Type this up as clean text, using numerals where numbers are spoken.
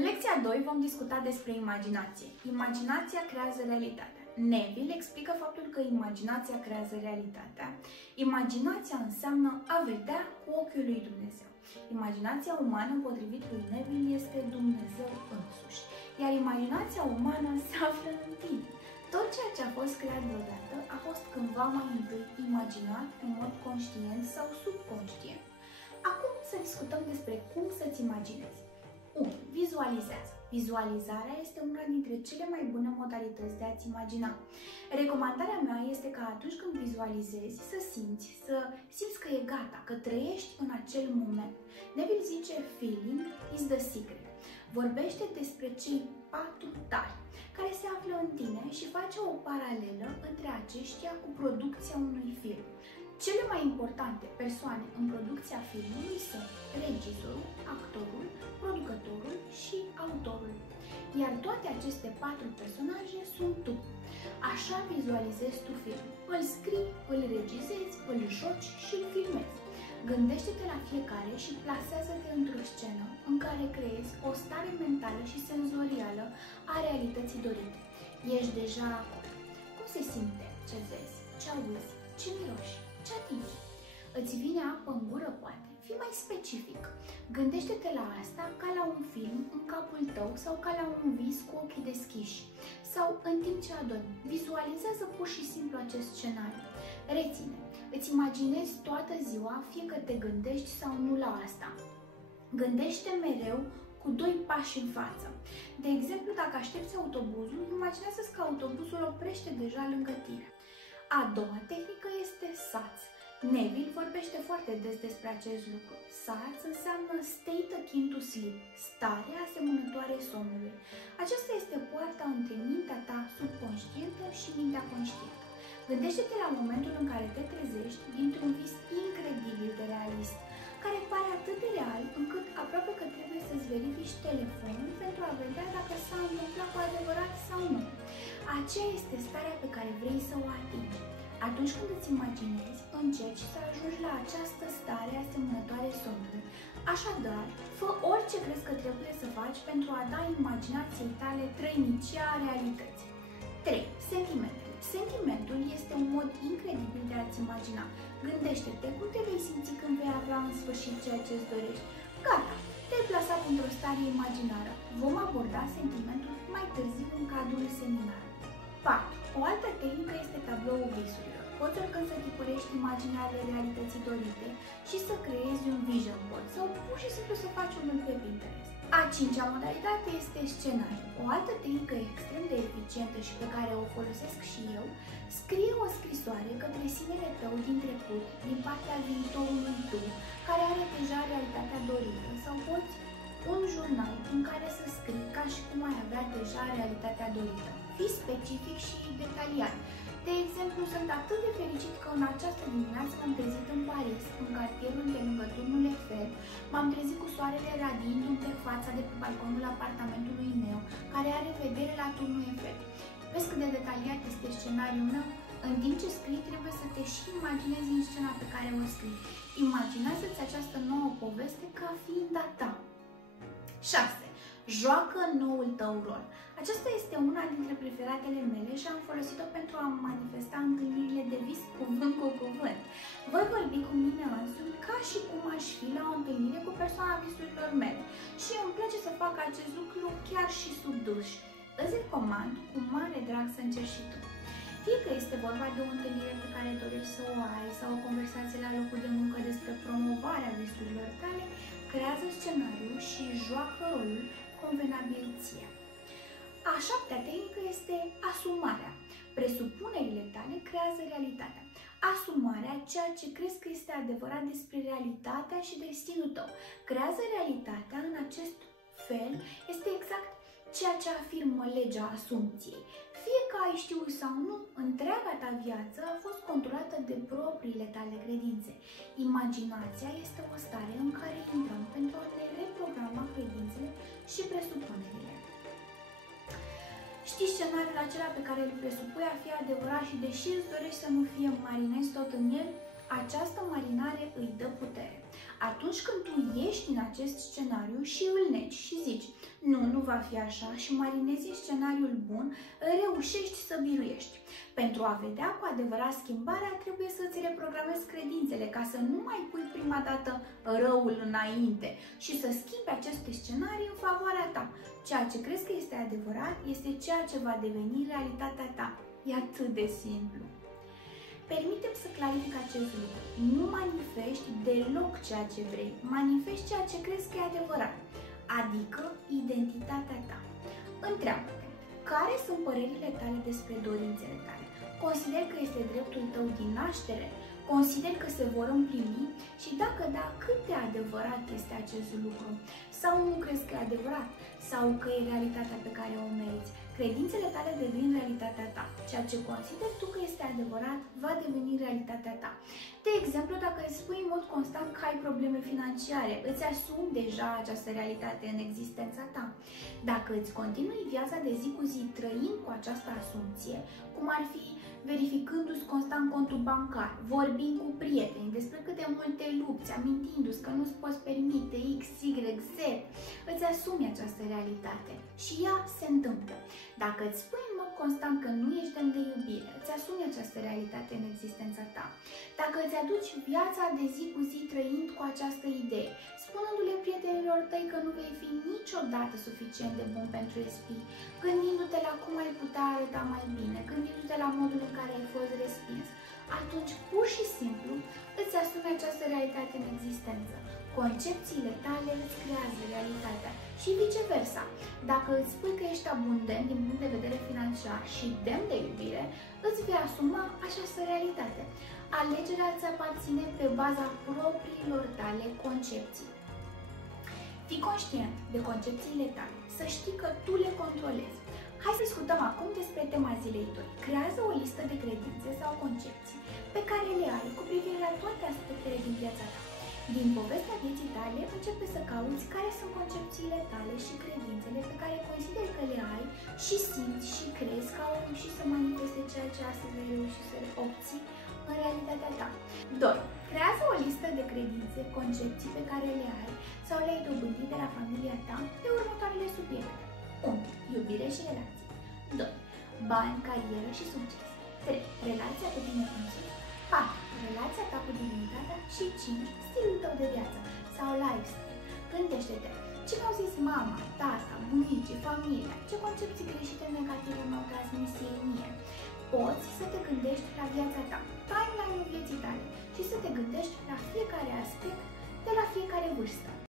În lecția 2 vom discuta despre imaginație. Imaginația creează realitatea. Neville explică faptul că imaginația creează realitatea. Imaginația înseamnă a vedea cu ochiul lui Dumnezeu. Imaginația umană, potrivit lui Neville, este Dumnezeu însuși. Iar imaginația umană se află în tine. Tot ceea ce a fost creat vreodată a fost cândva mai întâi imaginat în mod conștient sau subconștient. Acum să discutăm despre cum să-ți imaginezi. 1. Vizualizează. Vizualizarea este una dintre cele mai bune modalități de a-ți imagina. Recomandarea mea este ca atunci când vizualizezi să simți că e gata, că trăiești în acel moment. Neville zice, feeling is the secret. Vorbește despre cei 4 tari care se află în tine și face o paralelă între aceștia cu producția unui film. Cele mai importante persoane în producția filmului sunt regizorul, actorul, producătorul și autorul. Iar toate aceste 4 personaje sunt tu. Așa vizualizezi tu filmul. Îl scrii, îl regizezi, îl joci și îl filmezi. Gândește-te la fiecare și plasează-te într-o scenă în care creezi o stare mentală și senzorială a realității dorite. Ești deja acolo. Cum se simte? Ce vezi? Ce auzi? Ce miroși? Ce atingi? Îți vine apă în gură, poate? Fii mai specific. Gândește-te la asta ca la un film în capul tău sau ca la un vis cu ochii deschiși. Sau în timp ce adormi. Vizualizează pur și simplu acest scenariu. Reține. Îți imaginezi toată ziua, fie că te gândești sau nu la asta. Gândește mereu cu 2 pași în față. De exemplu, dacă aștepți autobuzul, imaginează-ți că autobuzul oprește deja lângă tine. A doua tehnică este SATS. Neville vorbește foarte des despre acest lucru. SATS înseamnă State Akin to Sleep, stare asemănătoare somnului. Aceasta este poarta între mintea ta subconștientă și mintea conștientă. Gândește-te la momentul în care te trezești dintr-un vis incredibil de realist, care pare atât de real încât aproape că trebuie să-ți verifici telefonul pentru a vedea dacă s-a întâmplat cu adevărat sau nu. Aceea este starea pe care vrei să o atingi. Atunci când îți imaginezi, încerci să ajungi la această stare asemănătoare somnului. Așadar, fă orice crezi că trebuie să faci pentru a da imaginației tale trăinicia realității. 3. Sentimentele. Sentimentul este un mod incredibil de a-ți imagina. Gândește-te cum te vei simți când vei avea în sfârșit ceea ce îți dorești. Gata! Te-ai plasat într-o stare imaginară. Vom aborda sentimentul mai târziu în cadrul seminarului. 4. O altă tehnică este tabloul visurilor. Poți oricând să tipurești imaginea ale realității dorite și să creezi un vision board sau pur și simplu să faci unul pe Pinterest. A 5-a modalitate este scenariu. O altă tehnică extrem de eficientă și pe care o folosesc și eu, scrie o scrisoare către sinele tău din trecut, din partea viitorului tu, care are deja realitatea dorită, sau poți un jurnal în care să scrii ca și cum ai avea deja realitatea dorită. Fii specific și detaliat. De exemplu, sunt atât de fericit că în această dimineață m-am trezit în Paris, în cartierul de lângă turnul Eiffel, m-am trezit cu soarele radiindu-mi pe fața de pe balconul apartamentului meu, care are vedere la turnul Eiffel. Vezi cât de detaliat este scenariul meu? În timp ce scrii, trebuie să te și imaginezi în scena pe care o scrii. Imaginează-ți această nouă poveste ca fiind a ta. 6. Joacă noul tău rol. Aceasta este una dintre preferatele mele și am folosit-o pentru a manifesta întâlnirile de vis cuvânt cu cuvânt. Voi vorbi cu mine însumi ca și cum aș fi la o întâlnire cu persoana visurilor mele și îmi place să fac acest lucru chiar și sub duș. Îți recomand cu mare drag să încerci și tu. Fie că este vorba de o întâlnire pe care dorești să o ai sau o conversație la locul de muncă despre promovarea visurilor tale, creează scenariul și joacă rolul convenabil ție. A 7-a tehnică este asumarea. Presupunerile tale creează realitatea. Asumarea, ceea ce crezi că este adevărat despre realitatea și destinul tău, creează realitatea în acest fel, este exact ceea ce afirmă legea asumției. Fie că ai știut sau nu, întreaga ta viață a fost controlată de propriile tale credințe. Imaginația este o stare în care intrăm pentru a ne reprograma credințele și presupunerile. Știi scenariul acela pe care îl presupui a fi adevărat și deși îți dorești să nu fie marinezi tot în el, această marinare îi dă putere. Atunci când tu ești în acest scenariu și îl negi și zici, nu va fi așa și marinezi scenariul bun, reușești să biruiești. Pentru a vedea cu adevărat schimbarea, trebuie să-ți reprogramezi credințele ca să nu mai pui prima dată răul înainte și să schimbi aceste scenarii în favoarea ta. Ceea ce crezi că este adevărat este ceea ce va deveni realitatea ta. E atât de simplu. Permite-mi să clarific acest lucru. Nu manifesti deloc ceea ce vrei, manifesti ceea ce crezi că e adevărat, adică identitatea ta. Întreabă-te, care sunt părerile tale despre dorințele tale? Consider că este dreptul tău din naștere? Consider că se vor împlini? Și dacă da, cât de adevărat este acest lucru? Sau nu crezi că e adevărat? Sau că e realitatea pe care o meriți? Credințele tale devin realitatea ta. Ceea ce consideri tu că este adevărat va deveni realitatea ta. De exemplu, dacă îți spui în mod constant că ai probleme financiare, îți asumi deja această realitate în existența ta. Dacă îți continui viața de zi cu zi trăind cu această asumție, cum ar fi verificându-ți constant contul bancar, vorbind cu prieteni despre cât de multe lupți, amintindu-ți că nu-ți poți permite X, Y, Z, îți asumi această realitate și ea se întâmplă. Dacă îți spui în mod constant că nu ești demn de iubire, îți asumi această realitate în existența ta. Dacă îți aduci viața de zi cu zi trăind cu această idee, spunându-le prietenilor tăi că nu vei fi niciodată suficient de bun pentru respiri, gândindu-te la cum ai putea arăta mai bine, gândindu-te la modul în care ai fost respins, atunci pur și simplu îți asumi această realitate în existență. Concepțiile tale îți creează realitatea și viceversa. Dacă îți spui că ești abundent din punct de vedere financiar și demn de iubire, îți vei asuma această realitate. Alegerea îți aparține pe baza propriilor tale concepții. Fii conștient de concepțiile tale, să știi că tu le controlezi. Hai să discutăm acum despre tema zilei 2. Creează o listă de credințe sau concepții pe care le ai cu privire la toate aspectele din viața ta. Din povestea vieții tale, începe să cauți care sunt concepțiile tale și credințele pe care consideri că le ai și simți și crezi că au reușit să manifeste ceea ce astăzi ai reușit să obții în realitatea ta. 2. Creează o listă de credințe, concepții pe care le ai sau le-ai dobândit de la familia ta pe următoarele subiecte. 1. Iubire și relații. 2. Bani, carieră și succes. 3. Relația cu tine însuți. 4. Relația ta cu divinitatea și 5. Stilul tău de viață sau lifestyle. Gândește-te, ce mi-au zis mama, tata, bunicii, familia, ce concepții greșite negative mi-au transmis ei mie. Poți să te gândești la viața ta, timeline-ul vieții tale și să te gândești la fiecare aspect de la fiecare vârstă.